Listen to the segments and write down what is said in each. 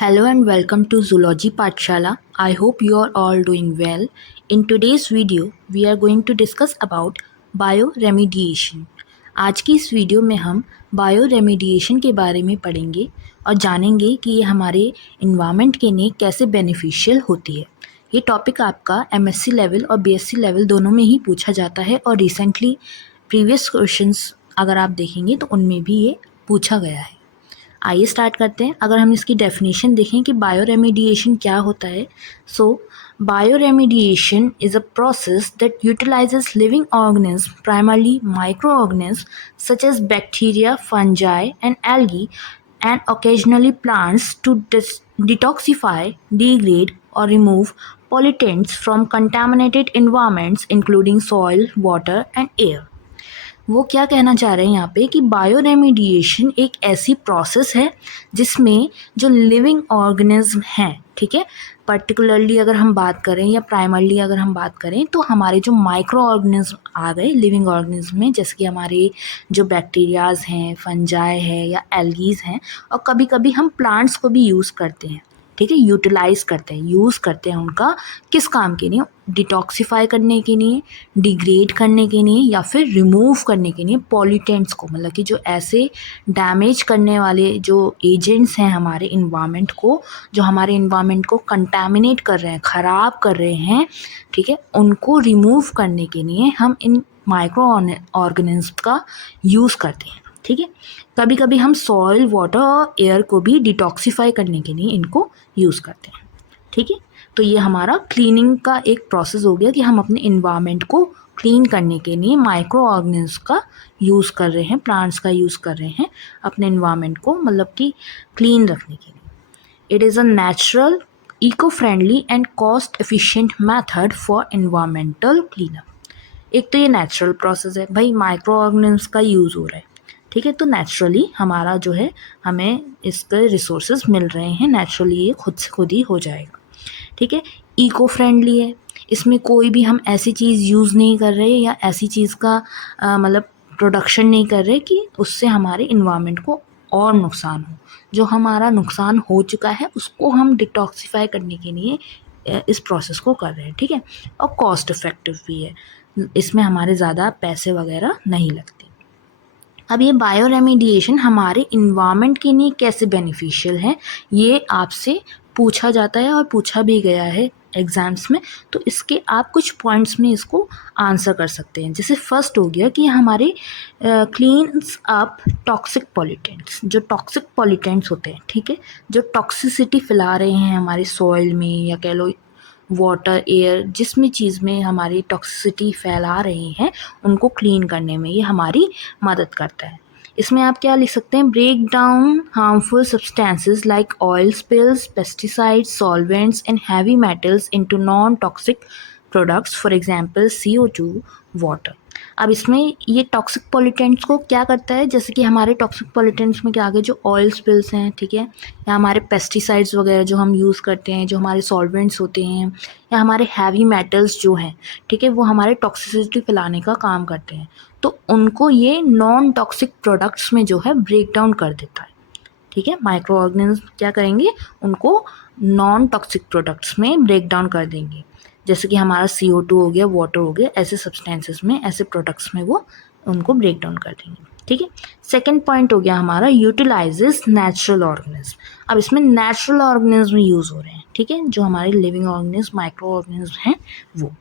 Hello and welcome to Zoology Pathshala. I hope you are all doing well. In today's video, we are going to discuss about bioremediation. आज की इस video में हम bioremediation के बारे में पढ़ेंगे और जानेंगे कि ये हमारे इन्वायरमेंट के लिए कैसे बेनिफिशियल होती है। ये टॉपिक आपका एमएससी लेवल और बीएससी लेवल दोनों में ही पूछा जाता है और रिसेंटली प्रीवियस क्वेश्चंस अगर आप देखेंगे तो उनमें भी ये पूछा गया है। आइए स्टार्ट करते हैं। अगर हम इसकी डेफिनेशन देखें कि बायोरेमिडिएशन क्या होता है, so bioremediation is a process that utilises living organism, primarily micro organism such as bacteria, fungi and algae and occasionally plants to detoxify, degrade or remove pollutants from contaminated environments including soil, water and air. वो क्या कहना चाह रहे हैं यहाँ पे कि bioremediation एक ऐसी प्रोसेस है जिसमें जो लिविंग ऑर्गेनिज्म हैं, ठीक है, पर्टिकुलरली अगर हम बात करें या प्राइमरली अगर हम बात करें तो हमारे जो माइक्रो ऑर्गेनिज्म आ गए लिविंग ऑर्गेनिज्म में, जैसे कि हमारे जो बैक्टीरियाज हैं, फंजाई है या एल्गीज हैं, और कभी कभी हम प्लांट्स को भी यूज़ करते हैं, ठीक है, यूटिलाइज करते हैं, यूज़ करते हैं उनका किस काम के लिए, डिटॉक्सिफाई करने के लिए, डिग्रेड करने के लिए या फिर रिमूव करने के लिए पॉल्यूटेंट्स को, मतलब कि जो ऐसे डैमेज करने वाले जो एजेंट्स हैं हमारे इन्वायरमेंट को, जो हमारे इन्वायरमेंट को कंटामिनेट कर रहे हैं, ख़राब कर रहे हैं, ठीक है, उनको रिमूव करने के लिए हम इन माइक्रो ऑर्गेनिज्म का यूज़ करते हैं, ठीक है। कभी कभी हम सॉइल, वाटर और एयर को भी डिटॉक्सिफाई करने के लिए इनको यूज़ करते हैं, ठीक है। तो ये हमारा क्लीनिंग का एक प्रोसेस हो गया कि हम अपने इन्वायरमेंट को क्लीन करने के लिए माइक्रो ऑर्गेनिज्म का यूज़ कर रहे हैं, प्लांट्स का यूज़ कर रहे हैं अपने इन्वायरमेंट को मतलब कि क्लीन रखने के लिए। It is a natural, eco friendly and cost efficient method for environmental cleanup. एक तो ये नेचुरल प्रोसेस है, भाई माइक्रो ऑर्गेनिज्म का यूज़ हो रहा है, ठीक है, तो नेचुरली हमारा जो है हमें इसके रिसोर्सेज मिल रहे हैं, नेचुरली ये खुद से खुद ही हो जाएगा, ठीक है। इको फ्रेंडली है, इसमें कोई भी हम ऐसी चीज़ यूज़ नहीं कर रहे या ऐसी चीज़ का मतलब प्रोडक्शन नहीं कर रहे कि उससे हमारे इन्वायरमेंट को और नुकसान हो। जो हमारा नुकसान हो चुका है उसको हम डिटॉक्सिफाई करने के लिए इस प्रोसेस को कर रहे हैं, ठीक है, और कॉस्ट इफ़ेक्टिव भी है, इसमें हमारे ज़्यादा पैसे वगैरह नहीं लगते। अब ये बायोरेमिडिएशन हमारे इन्वायरमेंट के लिए कैसे बेनिफिशियल है, ये आपसे पूछा जाता है और पूछा भी गया है एग्ज़ाम्स में, तो इसके आप कुछ पॉइंट्स में इसको आंसर कर सकते हैं। जैसे फर्स्ट हो गया कि हमारे क्लीन्स अप टॉक्सिक पॉल्यूटेंट्स, जो टॉक्सिक पॉल्यूटेंट्स होते हैं, ठीक है, जो टॉक्सिसिटी फैला रहे हैं हमारे सॉइल में या कह लो वाटर, एयर, जिसमें चीज़ में हमारी टॉक्सिसिटी फैला रहे हैं उनको क्लीन करने में ये हमारी मदद करता है। इसमें आप क्या लिख सकते हैं, break down harmful substances like oil spills, pesticides, solvents and heavy metals into non toxic products, for example CO2, water. अब इसमें ये टॉक्सिक पॉल्यूटेंट्स को क्या करता है, जैसे कि हमारे टॉक्सिक पॉल्यूटेंट्स में क्या आ गए, जो ऑयल स्पिल्स हैं, ठीक है, या हमारे पेस्टिसाइड्स वगैरह जो हम यूज़ करते हैं, जो हमारे सॉल्वेंट्स होते हैं, या हमारे हैवी मेटल्स जो हैं, ठीक है, वो हमारे टॉक्सिसिटी फैलाने का काम करते हैं, तो उनको ये नॉन टॉक्सिक प्रोडक्ट्स में जो है ब्रेक डाउन कर देता है, ठीक है। माइक्रो ऑर्गेनिज्म क्या करेंगे, उनको नॉन टॉक्सिक प्रोडक्ट्स में ब्रेक डाउन कर देंगे, जैसे कि हमारा CO2 हो गया, वाटर हो गया, ऐसे सब्सटेंसेस में, ऐसे प्रोडक्ट्स में वो उनको ब्रेक डाउन कर देंगे, ठीक है। सेकेंड पॉइंट हो गया हमारा यूटिलाइजेस नेचुरल ऑर्गेनिज्म। अब इसमें नेचुरल ऑर्गेनिज्म यूज़ हो रहे हैं, ठीक है, जो हमारे लिविंग ऑर्गेनिज्म, माइक्रो ऑर्गेनिज्म हैं वो।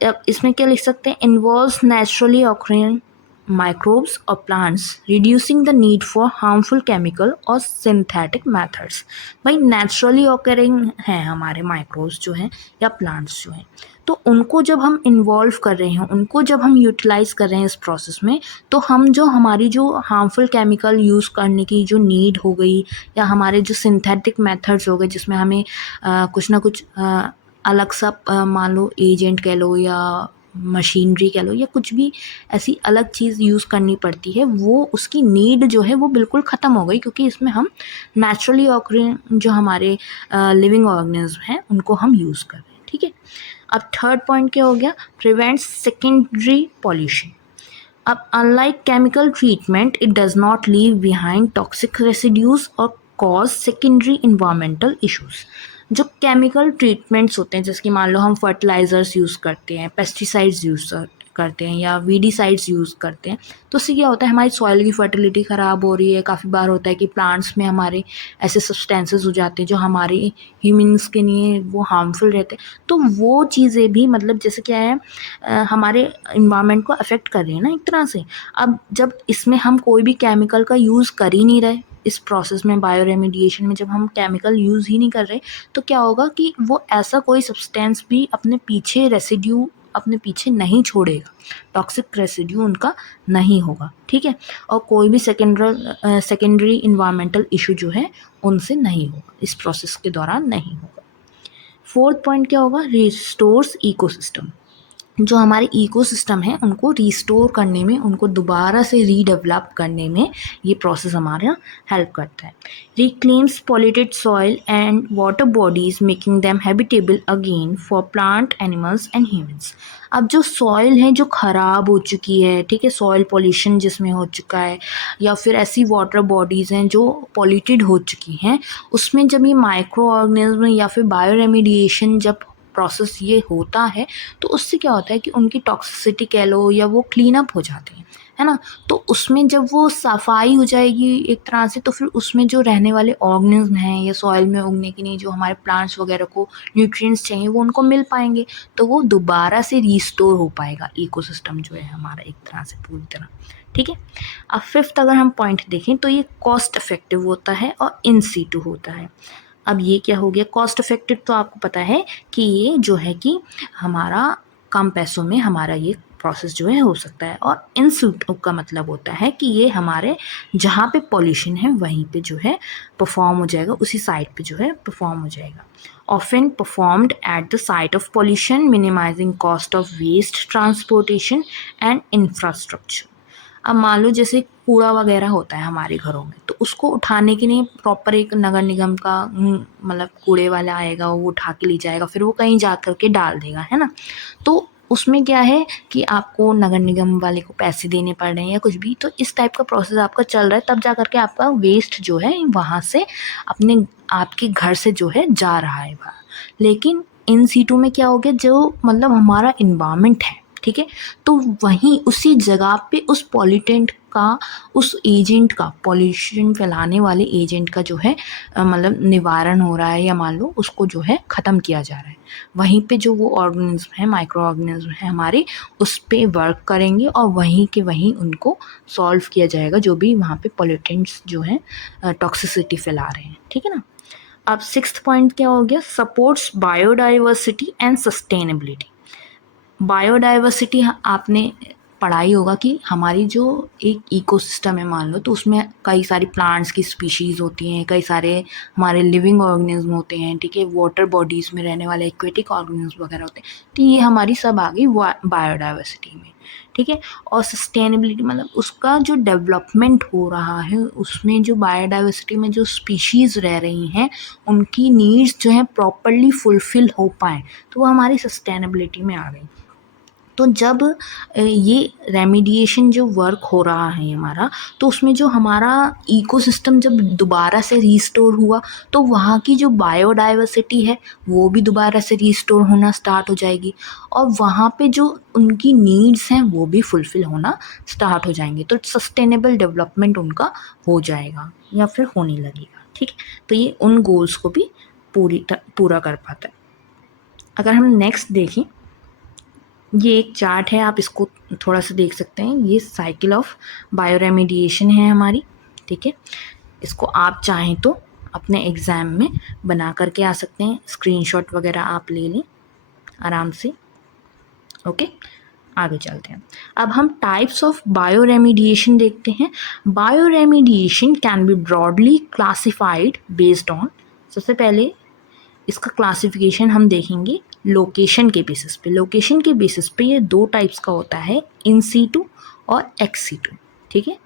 अब इसमें क्या लिख सकते हैं, involves naturally occurring microbes or plants, reducing the need for harmful chemical or synthetic methods। भाई नेचुरली ऑकरिंग हैं हमारे माइक्रोब्स जो हैं या प्लांट्स जो हैं, तो उनको जब हम इन्वॉल्व कर रहे हैं, उनको जब हम यूटिलाइज कर रहे हैं इस प्रोसेस में, तो हम जो हमारी जो हार्मफुल केमिकल यूज़ करने की जो नीड हो गई या हमारे जो सिंथेटिक मेथड्स हो गए जिसमें हमें कुछ ना कुछ अलग सा मान लो एजेंट कह लो या मशीनरी कह लो या कुछ भी ऐसी अलग चीज़ यूज़ करनी पड़ती है, वो उसकी नीड जो है वो बिल्कुल ख़त्म हो गई, क्योंकि इसमें हम नेचुरली ऑकरिंग जो हमारे लिविंग ऑर्गेनिज्म हैं उनको हम यूज़ कर रहे हैं, ठीक है। अब थर्ड पॉइंट क्या हो गया, प्रिवेंट्स सेकेंडरी पॉल्यूशन। अब unlike chemical treatment, it does not leave behind toxic residues और कॉज सेकेंडरी इन्वायरमेंटल इश्यूज। जो केमिकल ट्रीटमेंट्स होते हैं, जैसे कि मान लो हम फर्टिलाइज़र्स यूज़ करते हैं, पेस्टिसाइड्स यूज़ करते हैं या वीडिसाइड्स यूज़ करते हैं, तो उससे क्या होता है, हमारी सॉइल की फर्टिलिटी ख़राब हो रही है। काफ़ी बार होता है कि प्लांट्स में हमारे ऐसे सब्सटेंसेस हो जाते हैं जो हमारे ह्यूमन्स के लिए वो हार्मफुल रहते हैं। तो वो चीज़ें भी मतलब जैसे क्या है, हमारे इन्वायरमेंट को अफेक्ट कर रही है ना एक तरह से। अब जब इसमें हम कोई भी केमिकल का यूज़ कर ही नहीं रहे, इस प्रोसेस में बायो रेमिडिएशन में जब हम केमिकल यूज़ ही नहीं कर रहे, तो क्या होगा कि वो ऐसा कोई सब्सटेंस भी अपने पीछे रेसिड्यू अपने पीछे नहीं छोड़ेगा, टॉक्सिक रेसिड्यू उनका नहीं होगा, ठीक है। और कोई भी सेकेंडरी इन्वायरमेंटल इशू जो है उनसे नहीं होगा, इस प्रोसेस के दौरान नहीं होगा। फोर्थ पॉइंट क्या होगा, रिस्टोर्स इकोसिस्टम। जो हमारे इकोसिस्टम है उनको रिस्टोर करने में, उनको दोबारा से रीडेवलप करने में ये प्रोसेस हमारा हेल्प करता है। Reclaims polluted soil and water bodies making them habitable again for plant, animals and humans. अब जो सॉइल है जो ख़राब हो चुकी है, ठीक है, सॉइल पॉल्यूशन जिसमें हो चुका है, या फिर ऐसी वाटर बॉडीज़ हैं जो पॉल्यूटेड हो चुकी हैं, उसमें जब ये माइक्रो ऑर्गेनिज्म या फिर बायो रेमिडिएशन जब प्रोसेस ये होता है, तो उससे क्या होता है कि उनकी टॉक्सिसिटी कह लो या वो क्लीन अप हो जाते हैं, है ना। तो उसमें जब वो सफाई हो जाएगी एक तरह से, तो फिर उसमें जो रहने वाले ऑर्गेनिज्म हैं या सॉइल में उगने के लिए जो हमारे प्लांट्स वगैरह को न्यूट्रिएंट्स चाहिए वो उनको मिल पाएंगे, तो वो दोबारा से रीस्टोर हो पाएगा इकोसिस्टम जो है हमारा एक तरह से पूरी तरह, ठीक है। अब फिफ्थ अगर हम पॉइंट देखें तो ये कॉस्ट इफेक्टिव होता है और इन सीटू होता है। अब ये क्या हो गया, कॉस्ट इफेक्टिव, तो आपको पता है कि ये जो है कि हमारा कम पैसों में हमारा ये प्रोसेस जो है हो सकता है। और इन सीटू का मतलब होता है कि ये हमारे जहाँ पे पॉल्यूशन है वहीं पे जो है परफॉर्म हो जाएगा, उसी साइट पे जो है परफॉर्म हो जाएगा। Often performed at the site of pollution, minimising cost of waste transportation and infrastructure. अब मान लो जैसे कूड़ा वगैरह होता है हमारे घरों में, तो उसको उठाने के लिए प्रॉपर एक नगर निगम का मतलब कूड़े वाला आएगा, वो उठा के ले जाएगा, फिर वो कहीं जा कर के डाल देगा, है ना। तो उसमें क्या है कि आपको नगर निगम वाले को पैसे देने पड़ रहे हैं या कुछ भी, तो इस टाइप का प्रोसेस आपका चल रहा है, तब जा करके आपका वेस्ट जो है वहाँ से अपने आपके घर से जो है जा रहा है बाहर। लेकिन इन सीटों में क्या हो गया, जो मतलब हमारा इन्वायरमेंट है, ठीक है, तो वहीं उसी जगह पे उस पॉल्यूटेंट का, उस एजेंट का, पॉल्यूशन फैलाने वाले एजेंट का जो है मतलब निवारण हो रहा है, या मान लो उसको जो है ख़त्म किया जा रहा है। वहीं पे जो वो ऑर्गेनिज्म है, माइक्रो ऑर्गेनिज्म है हमारे, उस पे वर्क करेंगे और वहीं के वहीं उनको सॉल्व किया जाएगा, जो भी वहाँ पे पॉल्यूटेंट्स जो हैं टॉक्सिसिटी फैला रहे हैं, ठीक है ना। अब सिक्स्थ पॉइंट क्या हो गया, supports biodiversity and sustainability. Biodiversity आपने पढ़ा ही होगा कि हमारी जो एक इकोसिस्टम है मान लो, तो उसमें कई सारी प्लांट्स की स्पीशीज़ होती हैं, कई सारे हमारे लिविंग ऑर्गेनिज्म होते हैं, ठीक है, वाटर बॉडीज़ में रहने वाले एक्वेटिक ऑर्गेनिज्म वगैरह होते हैं, तो ये हमारी सब आ गई बायोडाइवर्सिटी में, ठीक है। और सस्टेनेबिलिटी मतलब उसका जो डेवलपमेंट हो रहा है, उसमें जो बायोडाइवर्सिटी में जो स्पीशीज़ रह रही हैं उनकी नीड्स जो हैं प्रॉपरली फुलफ़िल हो पाएँ, तो वो हमारी सस्टेनेबिलिटी में आ गई। तो जब ये रेमिडिएशन जो वर्क हो रहा है हमारा, तो उसमें जो हमारा इकोसिस्टम जब दोबारा से रीस्टोर हुआ, तो वहाँ की जो बायोडाइवर्सिटी है वो भी दोबारा से रीस्टोर होना स्टार्ट हो जाएगी, और वहाँ पे जो उनकी नीड्स हैं वो भी फुलफ़िल होना स्टार्ट हो जाएंगे, तो सस्टेनेबल डेवलपमेंट उनका हो जाएगा या फिर होने लगेगा, ठीक है। तो ये उन गोल्स को भी पूरा कर पाता है। अगर हम नेक्स्ट देखें, ये एक चार्ट है, आप इसको थोड़ा सा देख सकते हैं, ये साइकिल ऑफ बायोरेमिडिएशन है हमारी, ठीक है। इसको आप चाहें तो अपने एग्ज़ाम में बना करके आ सकते हैं, स्क्रीनशॉट वगैरह आप ले लें आराम से, ओके। आगे चलते हैं। अब हम टाइप्स ऑफ बायोरेमिडिएशन देखते हैं। Bioremediation can be broadly classified based on, सबसे पहले इसका क्लासिफिकेशन हम देखेंगे लोकेशन के बेसिस पे। लोकेशन के बेसिस पे ये दो टाइप्स का होता है, इन सीटू और एक्स सीटू, ठीक है।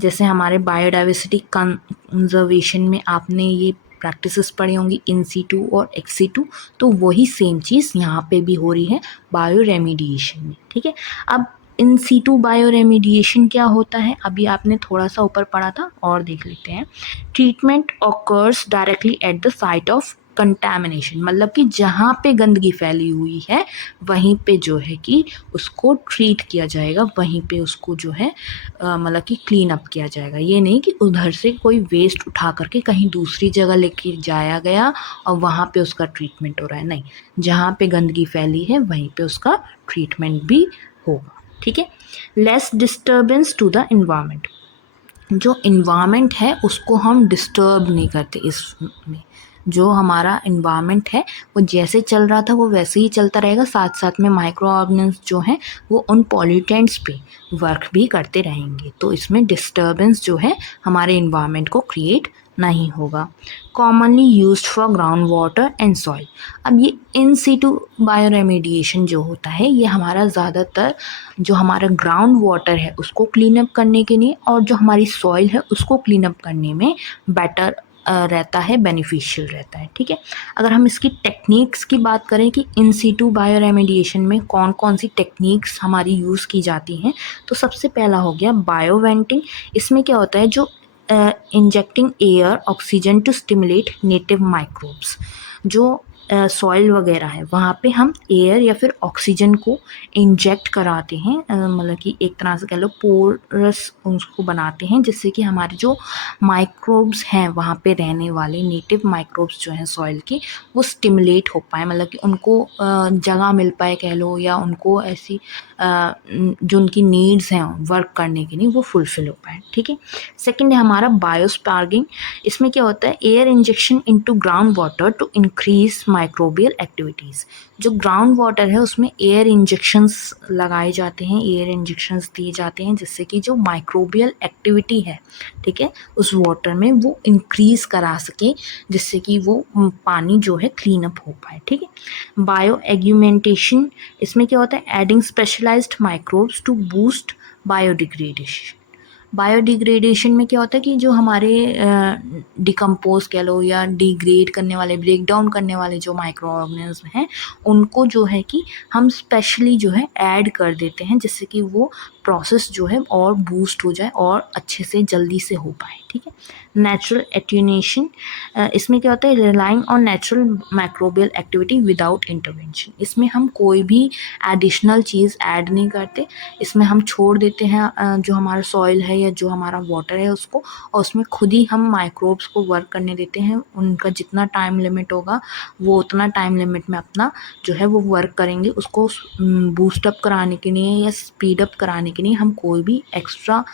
जैसे हमारे बायोडाइवर्सिटी कंजर्वेशन में आपने ये प्रैक्टिसेस पढ़ी होंगी, इन सीटू और एक्स सीटू, तो वही सेम चीज़ यहाँ पे भी हो रही है बायो रेमिडिएशन में, ठीक है। अब इन सीटू बायो रेमिडिएशन क्या होता है, अभी आपने थोड़ा सा ऊपर पढ़ा था और देख लेते हैं। Treatment occurs directly at the site of contamination, मतलब कि जहाँ पे गंदगी फैली हुई है वहीं पे जो है कि उसको ट्रीट किया जाएगा, वहीं पे उसको जो है मतलब कि क्लीन अप किया जाएगा। ये नहीं कि उधर से कोई वेस्ट उठा करके कहीं दूसरी जगह लेके जाया गया और वहाँ पे उसका ट्रीटमेंट हो रहा है, नहीं, जहाँ पे गंदगी फैली है वहीं पे उसका ट्रीटमेंट भी होगा। ठीक है। Less disturbance to the environment, जो इन्वायरमेंट है उसको हम डिस्टर्ब नहीं करते इसमें। जो हमारा इन्वायरमेंट है वो जैसे चल रहा था वो वैसे ही चलता रहेगा, साथ साथ में माइक्रो ऑर्गेनिज्म जो हैं वो उन पॉल्यूटेंट्स पे वर्क भी करते रहेंगे, तो इसमें डिस्टर्बेंस जो है हमारे इन्वायरमेंट को क्रिएट नहीं होगा। Commonly used for ground water and soil, अब ये इन सीटू बायोरेमेडिएशन जो होता है ये हमारा ज़्यादातर जो हमारा ग्राउंड वाटर है उसको क्लीन अप करने के लिए और जो हमारी सॉइल है उसको क्लीन अप करने में बेटर रहता है, बेनिफिशियल रहता है। ठीक है। अगर हम इसकी टेक्निक्स की बात करें कि इन सीटू बायोरेमेडिएशन में कौन कौन सी टेक्निक्स हमारी यूज़ की जाती हैं, तो सबसे पहला हो गया बायोवेंटिंग। इसमें क्या होता है, जो injecting air oxygen to stimulate native microbes, जो सॉइल वगैरह है वहाँ पे हम एयर या फिर ऑक्सीजन को इंजेक्ट कराते हैं, मतलब कि एक तरह से कह लो पोरस उसको बनाते हैं, जिससे कि हमारे जो माइक्रोब्स हैं वहाँ पे रहने वाले नेटिव माइक्रोब्स जो हैं सॉइल के वो स्टिमुलेट हो पाए, मतलब कि उनको जगह मिल पाए कह लो, या उनको ऐसी जो उनकी नीड्स हैं वर्क करने के लिए वो फुलफिल हो पाए। ठीक है। सेकेंड है हमारा बायोस्पार्गिंग। इसमें क्या होता है, air injection into ground water to increase microbial activities. जो ग्राउंड वाटर है उसमें एयर इंजेक्शंस लगाए जाते हैं, एयर इंजेक्शंस दिए जाते हैं, जिससे कि जो माइक्रोबियल एक्टिविटी है, ठीक है, उस वाटर में वो इंक्रीज करा सके, जिससे कि वो पानी जो है क्लीन अप हो पाए। ठीक है। बायो एग्यूमेंटेशन, इसमें क्या होता है, adding specialised microbes to boost biodegradation. Biodegradation में क्या होता है कि जो हमारे डिकम्पोज कह लो या डिग्रेड करने वाले, ब्रेक डाउन करने वाले जो माइक्रो ऑर्गेनिज्म हैं उनको जो है कि हम स्पेशली जो है ऐड कर देते हैं, जिससे कि वो प्रोसेस जो है और बूस्ट हो जाए और अच्छे से जल्दी से हो पाए। ठीक है। नेचुरल एट्यूनेशन, इसमें क्या होता है, relying on natural microbial activity without intervention. इसमें हम कोई भी एडिशनल चीज़ ऐड नहीं करते, इसमें हम छोड़ देते हैं जो हमारा सॉइल है या जो हमारा वाटर है उसको, और उसमें खुद ही हम माइक्रोब्स को वर्क करने देते हैं। उनका जितना टाइम लिमिट होगा वो उतना टाइम लिमिट में अपना जो है वो वर्क करेंगे। उसको बूस्ट अप कराने के लिए या स्पीड अप कराने के लिए हम कोई भी एक्स्ट्रा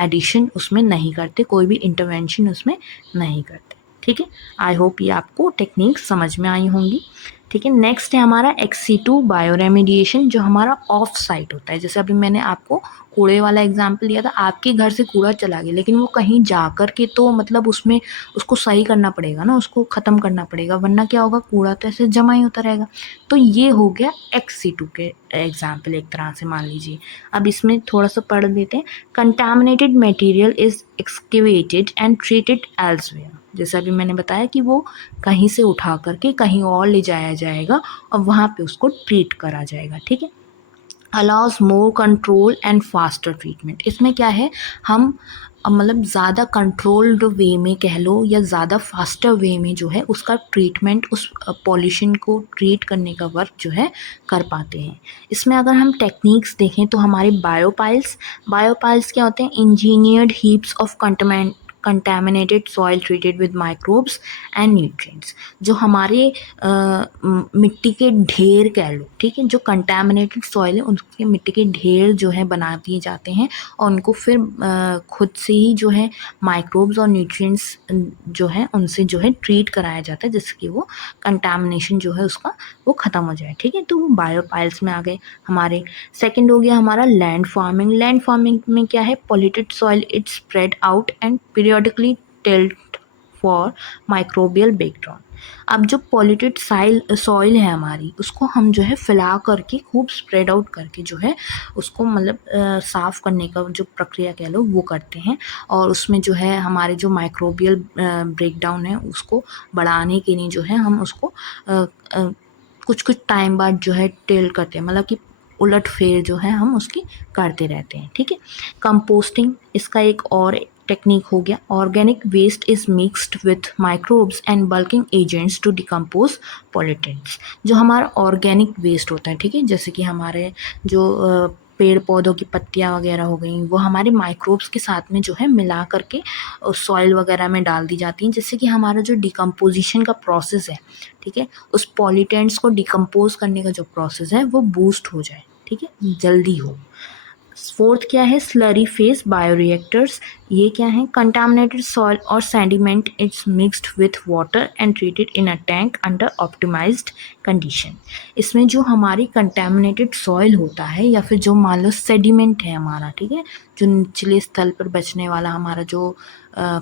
एडिशन उसमें नहीं करते, कोई भी इंटरवेंशन उसमें नहीं करते। ठीक है। आई होप ये आपको टेक्निक समझ में आई होंगी। ठीक है। नेक्स्ट है हमारा एक्सी2 बायोरेमिडिएशन, जो हमारा ऑफ साइट होता है। जैसे अभी मैंने आपको कूड़े वाला एग्जाम्पल दिया था, आपके घर से कूड़ा चला गया लेकिन वो कहीं जा कर के तो मतलब उसमें उसको सही करना पड़ेगा ना, उसको ख़त्म करना पड़ेगा, वरना क्या होगा, कूड़ा तो ऐसे जमा ही होता रहेगा। तो ये हो गया एक्सी2 के एग्जाम्पल एक तरह से, मान लीजिए। अब इसमें थोड़ा सा पढ़ देते हैं। Contaminated material is excavated and treated elsewhere, जैसा अभी मैंने बताया कि वो कहीं से उठा करके कहीं और ले जाया जाएगा और वहाँ पे उसको ट्रीट करा जाएगा। ठीक है। Allows more control and faster treatment, इसमें क्या है, हम मतलब ज़्यादा कंट्रोल्ड वे में कह लो या ज़्यादा फास्टर वे में जो है उसका ट्रीटमेंट, उस पॉल्यूशन को ट्रीट करने का वर्क जो है कर पाते हैं। इसमें अगर हम टेक्निक्स देखें तो हमारे बायोपाइल्स क्या होते हैं, engineered heaps of contaminated soil treated with microbes and nutrients. जो हमारे मिट्टी के ढेर कह लो, ठीक है, जो कंटेमिनेटेड सॉइल है उनके मिट्टी के ढेर जो है बना दिए जाते हैं और उनको फिर खुद से ही जो है माइक्रोब्स और न्यूट्रिएंट्स जो है उनसे जो है ट्रीट कराया जाता है, जिससे कि वो कंटेमिनेशन जो है उसका वो ख़त्म हो जाए। ठीक है। तो वो बायोपाइल्स में आ गए हमारे। सेकंड हो गया हमारा लैंड फार्मिंग। लैंड फार्मिंग में क्या है, polluted soil it spread out and periodically tilt for microbial breakdown. अब जो पॉल्यूटेड सॉइल है हमारी उसको हम जो है फैला करके खूब स्प्रेड आउट करके जो है उसको मतलब साफ़ करने का जो प्रक्रिया कह लो वो करते हैं, और उसमें जो है हमारे जो माइक्रोबियल ब्रेकडाउन है उसको बढ़ाने के लिए जो है हम उसको कुछ कुछ टाइम बाद जो है टिल करते हैं, मतलब कि उलट फेर जो है हम उसकी करते रहते हैं, ठीक है। कंपोस्टिंग इसका एक और टेक्निक हो गया। Organic waste is mixed with microbes and bulking agents to decompose pollutants. जो हमारा ऑर्गेनिक वेस्ट होता है, ठीक है, जैसे कि हमारे जो पेड़ पौधों की पत्तियां वगैरह हो गई, वो हमारे माइक्रोब्स के साथ में जो है मिला करके सॉइल वगैरह में डाल दी जाती हैं, जिससे कि हमारा जो डिकम्पोजिशन का प्रोसेस है, ठीक है, उस पॉलिटेंट्स को डिकम्पोज करने का जो प्रोसेस है वो बूस्ट हो जाए, ठीक है, जल्दी हो। फोर्थ क्या है, स्लरी फेज बायोरिएक्टर्स। ये क्या है, कंटामिनेटेड सॉइल और sediment it's mixed with water and treated in a tank under optimised condition. इसमें जो हमारी कंटामिनेटेड सॉइल होता है या फिर जो मान लो सेडिमेंट है हमारा, ठीक है, जो निचले स्थल पर बचने वाला हमारा जो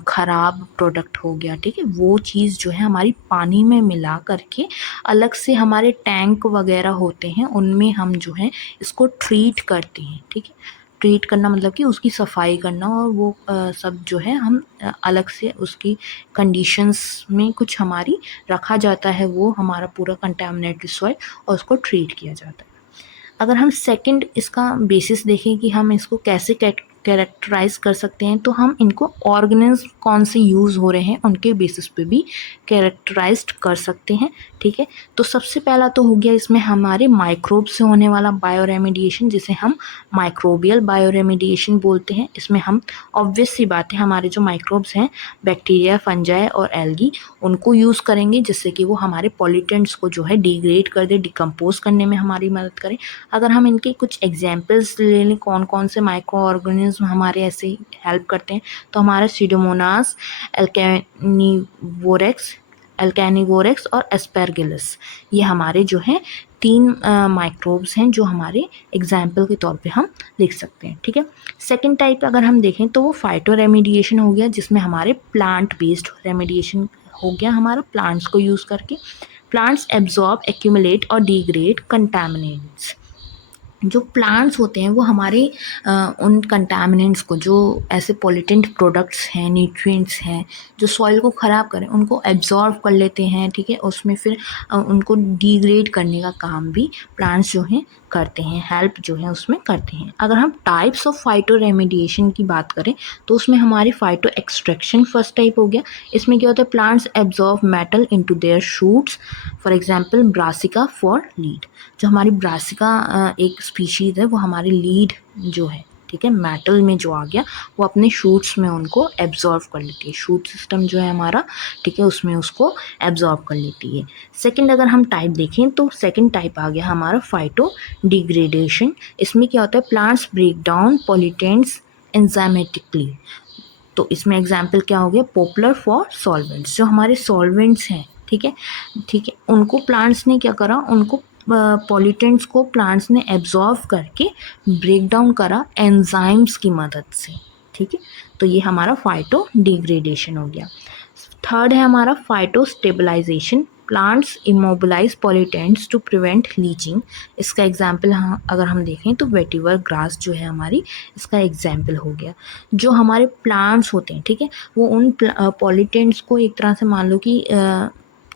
ख़राब प्रोडक्ट हो गया, ठीक है, वो चीज़ जो है हमारी पानी में मिला करके अलग से हमारे टैंक वगैरह होते हैं, उनमें हम जो है इसको ट्रीट करते हैं, ठीक है। ट्रीट करना मतलब कि उसकी सफाई करना, और वो सब जो है हम अलग से उसकी कंडीशंस में कुछ हमारी रखा जाता है, वो हमारा पूरा कंटेमिनेटेड सॉइल, और उसको ट्रीट किया जाता है। अगर हम सेकंड इसका बेसिस देखें कि हम इसको कैसे कैरेक्टराइज कर सकते हैं, तो हम इनको ऑर्गेनिज्म कौन से यूज़ हो रहे हैं उनके बेसिस पे भी कैरेक्टराइज्ड कर सकते हैं, ठीक है। तो सबसे पहला तो हो गया इसमें हमारे माइक्रोब से होने वाला बायो रेमेडिएशन, जिसे हम माइक्रोबियल बायो रेमेडिएशन बोलते हैं। इसमें हम ऑब्वियस सी बात है, हमारे जो माइक्रोब्स हैं, बैक्टीरिया, फंजाई और एल्गी, उनको यूज़ करेंगे, जिससे कि वो हमारे पॉल्यूटेंट्स को जो है डिग्रेड कर दे, डिकम्पोज करने में हमारी मदद करें। अगर हम इनके कुछ एग्जाम्पल्स ले लें, कौन कौन से माइक्रो ऑर्गेनिज्म हमारे ऐसे हेल्प करते हैं, तो हमारा सीडोमोनास, एल्कैनिवोरेक्स और एस्पेरगिलस, ये हमारे जो हैं 3 माइक्रोब्स हैं जो हमारे एग्जाम्पल के तौर पे हम लिख सकते हैं, ठीक है। सेकेंड टाइप अगर हम देखें तो वो फाइटो रेमेडिएशन हो गया, जिसमें हमारे प्लांट बेस्ड रेमेडिएशन हो गया, हमारा प्लांट्स को यूज़ करके। प्लांट्स एब्जॉर्ब, एक्यूमुलेट और डिग्रेड कंटैमिनेंट्स। जो प्लांट्स होते हैं वो हमारे उन कंटामिनेंट्स को, जो ऐसे पॉल्यूटेंट प्रोडक्ट्स हैं, न्यूट्रिएंट्स हैं जो सॉइल को ख़राब करें, उनको एब्जॉर्व कर लेते हैं, ठीक है। उसमें फिर उनको डिग्रेड करने का काम भी प्लांट्स जो हैं करते हैं, हेल्प जो है उसमें करते हैं। अगर हम टाइप्स ऑफ फाइटो रेमेडिएशन की बात करें तो उसमें हमारी फाइटो एक्सट्रैक्शन फर्स्ट टाइप हो गया। इसमें क्या होता है, plants absorb metal into their shoots, for example brassica for lead. जो हमारी ब्रासिका एक स्पीशीज़ है, वो हमारी लीड जो है, ठीक है, मेटल में जो आ गया, वो अपने शूट्स में उनको एब्जॉर्व कर लेती है। शूट सिस्टम जो है हमारा, ठीक है, उसमें उसको एब्जॉर्व कर लेती है। सेकंड अगर हम टाइप देखें तो सेकंड टाइप आ गया हमारा फाइटो डिग्रेडेशन। इसमें क्या होता है, plants break down pollutants enzymatically. तो इसमें एग्जाम्पल क्या हो गया, पॉपुलर फॉर सॉल्वेंट्स। जो हमारे सॉल्वेंट्स हैं, ठीक है, ठीक है, उनको प्लांट्स ने क्या करा, उनको पॉल्यूटेंट्स को प्लांट्स ने एब्जॉर्व करके ब्रेक डाउन करा एंजाइम्स की मदद से, ठीक है। तो ये हमारा फाइटो डिग्रेडेशन हो गया। थर्ड है हमारा phytostabilisation. Plants immobilise pollutants to prevent leaching. इसका एग्जाम्पल अगर हम देखें तो वेटिवर ग्रास जो है हमारी, इसका एग्जाम्पल हो गया। जो हमारे प्लांट्स होते हैं, ठीक है, वो उन पॉल्यूटेंट्स को एक तरह से मान लो कि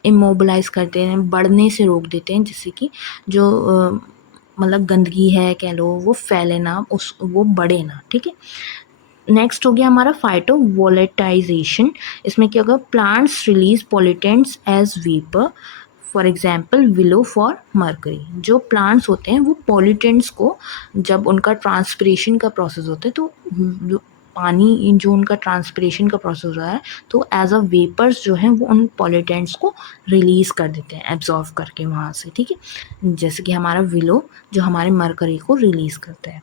इमोबिलाइज करते हैं, बढ़ने से रोक देते हैं, जिससे कि जो मतलब गंदगी है कह लो, वो फैले ना, वो बढ़े ना, ठीक है। नेक्स्ट हो गया हमारा फाइटो वोलेटाइजेशन। इसमें क्या होगा, plants release pollutants as vapour, for example willow for mercury. जो प्लांट्स होते हैं वो पॉल्यूटेंट्स को, जब उनका ट्रांसपिरेशन का प्रोसेस होता है, तो पानी जो उनका ट्रांसपिरेशन का प्रोसेस हो रहा है, तो एज अ वेपर्स जो हैं वो उन पॉल्यूटेंट्स को रिलीज़ कर देते हैं एब्जॉर्व करके वहाँ से, ठीक है। जैसे कि हमारा विलो जो हमारे मरकरी को रिलीज़ करता है।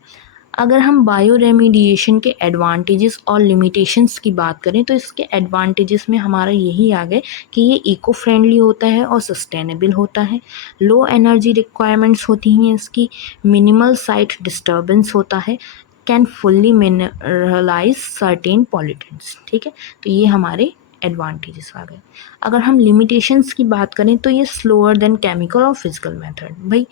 अगर हम बायो रेमेडिएशन के एडवांटेजेस और लिमिटेशंस की बात करें तो इसके एडवांटेजेस में हमारा यही आ गए कि ये इको फ्रेंडली होता है और सस्टेनेबल होता है। लो एनर्जी रिक्वायरमेंट्स होती हैं इसकी, मिनिमल साइट डिस्टर्बेंस होता है, can fully mineralise certain pollutants, ठीक है। तो ये हमारे एडवांटेजेस आ गए। अगर हम लिमिटेशंस की बात करें तो ये स्लोअर देन केमिकल और फिजिकल मेथड। भाई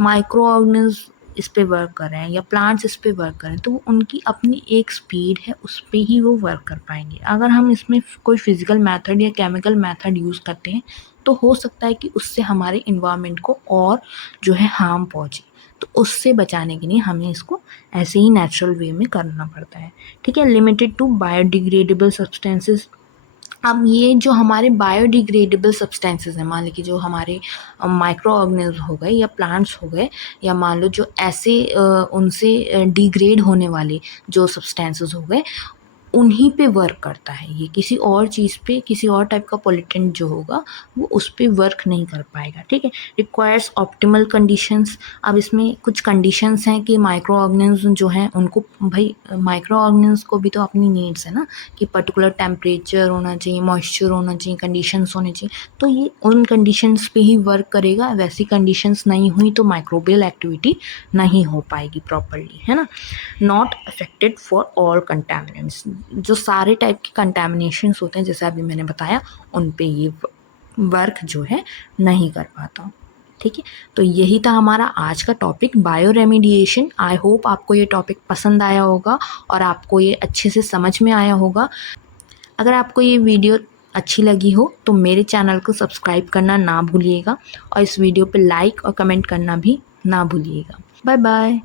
माइक्रो ऑर्गेनिज्म इस पे वर्क कर रहे हैं या प्लांट्स इस पे वर्क कर रहे हैं, तो उनकी अपनी एक स्पीड है, उस पे ही वो वर्क कर पाएंगे। अगर हम इसमें कोई फिजिकल मेथड या केमिकल मेथड यूज़ करते हैं तो हो सकता है कि उससे हमारे इन्वायरमेंट को और जो है हार्म पहुँचे। तो उससे बचाने के लिए हमें इसको ऐसे ही नेचुरल वे में करना पड़ता है। ठीक है, लिमिटेड टू बायोडिग्रेडेबल सब्सटेंसेस। अब ये जो हमारे बायोडिग्रेडेबल सब्सटेंसेस हैं, मान लीजिए जो हमारे माइक्रो ऑर्गेनिज्म हो गए या प्लांट्स हो गए, या मान लो जो ऐसे उनसे डिग्रेड होने वाले जो सब्सटेंसेस हो गए, उन्हीं पे वर्क करता है ये। किसी और चीज़ पे, किसी और टाइप का पॉल्यूटेंट जो होगा वो उस पे वर्क नहीं कर पाएगा। ठीक है, रिक्वायर्स ऑप्टिमल कंडीशंस। अब इसमें कुछ कंडीशंस हैं कि माइक्रो ऑर्गेनिज्म जो हैं उनको, भाई माइक्रो ऑर्गेनिज्म को भी तो अपनी नीड्स है ना, कि पर्टिकुलर टेम्परेचर होना चाहिए, मॉइस्चर होना चाहिए, कंडीशंस होने चाहिए, तो ये उन कंडीशंस पे ही वर्क करेगा। वैसी कंडीशंस नहीं हुई तो माइक्रोबियल एक्टिविटी नहीं हो पाएगी प्रॉपरली, है ना। Not affected for all contaminants. जो सारे टाइप के कंटेमिनेशंस होते हैं, जैसे अभी मैंने बताया, उन पे ये वर्क जो है नहीं कर पाता। ठीक है, तो यही था हमारा आज का topic, bio remediation. I hope आपको ये टॉपिक पसंद आया होगा और आपको ये अच्छे से समझ में आया होगा। अगर आपको ये वीडियो अच्छी लगी हो तो मेरे चैनल को सब्सक्राइब करना ना भूलिएगा, और इस वीडियो पे लाइक और कमेंट करना भी ना भूलिएगा। Bye bye.